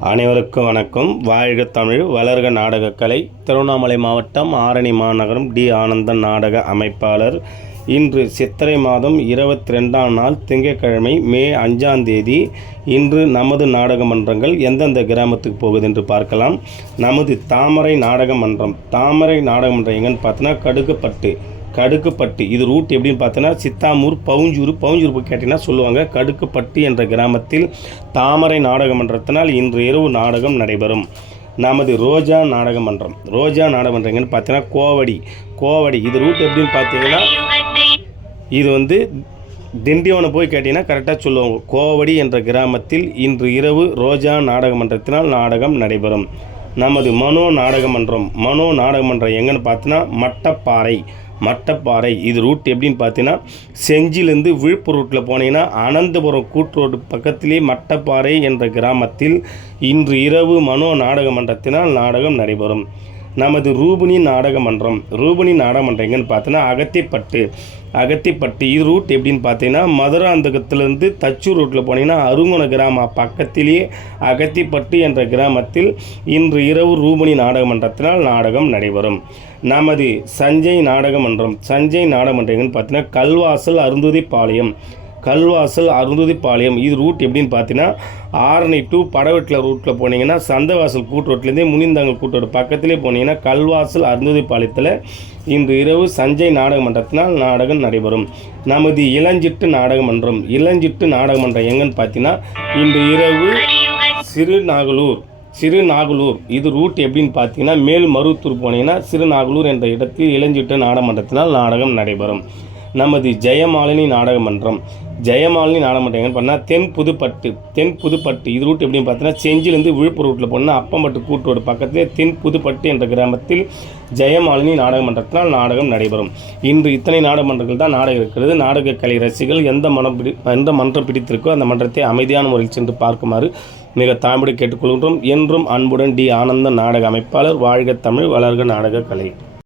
அனைவருக்கும் வணக்கம். வாழ்க தமிழ் வளர்க நாடகக்கலை. திருவண்ணாமலை மாவட்டம் ஆரணி மாநகரம் டி. ஆனந்தன் நாடக அமைப்பாளர். இன்று சித்திரை மாதம் இருபத்தி ரெண்டாம் நாள் திங்கட்கிழமை மே அஞ்சாம் தேதி இன்று நமது நாடக மன்றங்கள் எந்தெந்த கிராமத்துக்கு போகுது என்று பார்க்கலாம். நமது தாமரை நாடக மன்றம். தாமரை நாடக மன்றம் எங்கன்னு பார்த்தோன்னா கடுகுப்பட்டு. கடுக்குப்பட்டு. இது ரூட் எப்படின்னு பார்த்தோன்னா சித்தாமூர் பவுஞ்சூர் பவுஞ்சூர் போய் கேட்டிங்கன்னா சொல்லுவாங்க. கடுக்குப்பட்டு என்ற கிராமத்தில் தாமரை நாடக மன்றத்தினால் இன்று இரவு நாடகம் நடைபெறும். நமது ரோஜா நாடக மன்றம் ரோஜா நாடக மன்றம் பார்த்தீங்கன்னா கோவடி. கோவடி. இது ரூட் எப்படின்னு பார்த்தீங்கன்னா இது வந்து திண்டிவனம் போய் கேட்டிங்கன்னா கரெக்டாக சொல்லுவாங்க. கோவடி என்ற கிராமத்தில் இன்று இரவு ரோஜா நாடக மன்றத்தினால் நாடகம் நடைபெறும். நமது மனோ நாடக மன்றம் மனோ நாடக மன்றம் எங்கன்னு பார்த்தீங்கன்னா மட்டப்பாறை. மட்டப்பாறை. இது ரூட் எப்படின்னு பார்த்தீங்கன்னா செஞ்சிலேருந்து விழுப்புரம் ரூட்டில் போனீங்கன்னா அனந்தபுரம் கூட்டுரோடு பக்கத்திலே மட்டப்பாறை என்ற கிராமத்தில் இன்று இரவு மனோ நாடக மன்றத்தினால் நாடகம் நடைபெறும். நமது ரூபினி நாடக மன்றம். ரூபினி நாடக மன்றம் எங்கன்னு பார்த்தீங்கன்னா அகத்திப்பட்டு. அகத்திப்பட்டு இது ரூட் எப்படின்னு பார்த்தீங்கன்னா மதுராந்தகத்திலேருந்து தச்சூர் ரூட்டில் போனீங்கன்னா அருங்குண கிராம பக்கத்திலேயே அகத்திப்பட்டு என்ற கிராமத்தில் இன்று இரவு ரூபணி நாடக மன்றத்தினால் நாடகம் நடைபெறும். நமது சஞ்சய் நாடக மன்றம் சஞ்சய் நாடக மன்றம் எங்கன்னு பார்த்தீங்கன்னா கல்வாசல் அருந்துதிப்பாளையம். கல்வாசல் அருந்துதிப்பாளையம். இது ரூட் எப்படின்னு பார்த்தீங்கன்னா ஆரணி டு படவெட்டில் ரூட்டில் போனீங்கன்னா சந்தவாசல் கூட்டோட்டிலேருந்தே முனிந்தாங்கல் கூட்டோட பக்கத்திலே போனீங்கன்னா கல்வாசல் அருந்துதிப்பாளையத்தில் இன்று இரவு சஞ்சய் நாடக மன்றத்தினால் நாடகம் நடைபெறும். நமது இளஞ்சிட்டு நாடக மன்றம் இளஞ்சிட்டு நாடக மன்றம் எங்கன்னு பார்த்தீங்கன்னா இன்று இரவு சிறுநாகலூர் சிறுநாகலூர் இது ரூட் எப்படின்னு பார்த்தீங்கன்னா மேல் மருவத்தூர் போனீங்கன்னா சிறுநாகலூர் என்ற இடத்தில் இளஞ்சிட்டு நாடக மன்றத்தினால் நாடகம் நடைபெறும். நமது ஜெயமாலினி நாடக மன்றம் ஜெயமாலினி நாடக மன்றம் எங்கன்னு பண்ணால் தென் புதுப்பட்டு தென் புதுப்பட்டு. இது ரூட் எப்படின்னு பார்த்தீங்கன்னா செஞ்சிலேருந்து விழுப்புரம் ரூட்டில் போனால் அப்பம்பட்டு கூட்டோடு பக்கத்திலே தென் புதுப்பட்டு என்ற கிராமத்தில் ஜெயமாலினி நாடக மன்றத்தினால் நாடகம் நடைபெறும். இன்று இத்தனை நாடக மன்றங்கள் தான் நாடகம் இருக்கிறது. நாடக கலை ரசிகர்கள் எந்த மனம் பிடி எந்த மன்றம் பிடித்திருக்கோ அந்த மன்றத்தை அமைதியான முறையில் சென்று பார்க்குமாறு மிக தாழ்மையோடு கேட்டுக்கொள்கின்றோம். என்றும் அன்புடன் டி. ஆனந்த நாடக அமைப்பாளர் வாழ்க தமிழ் வளர்க நாடக கலை.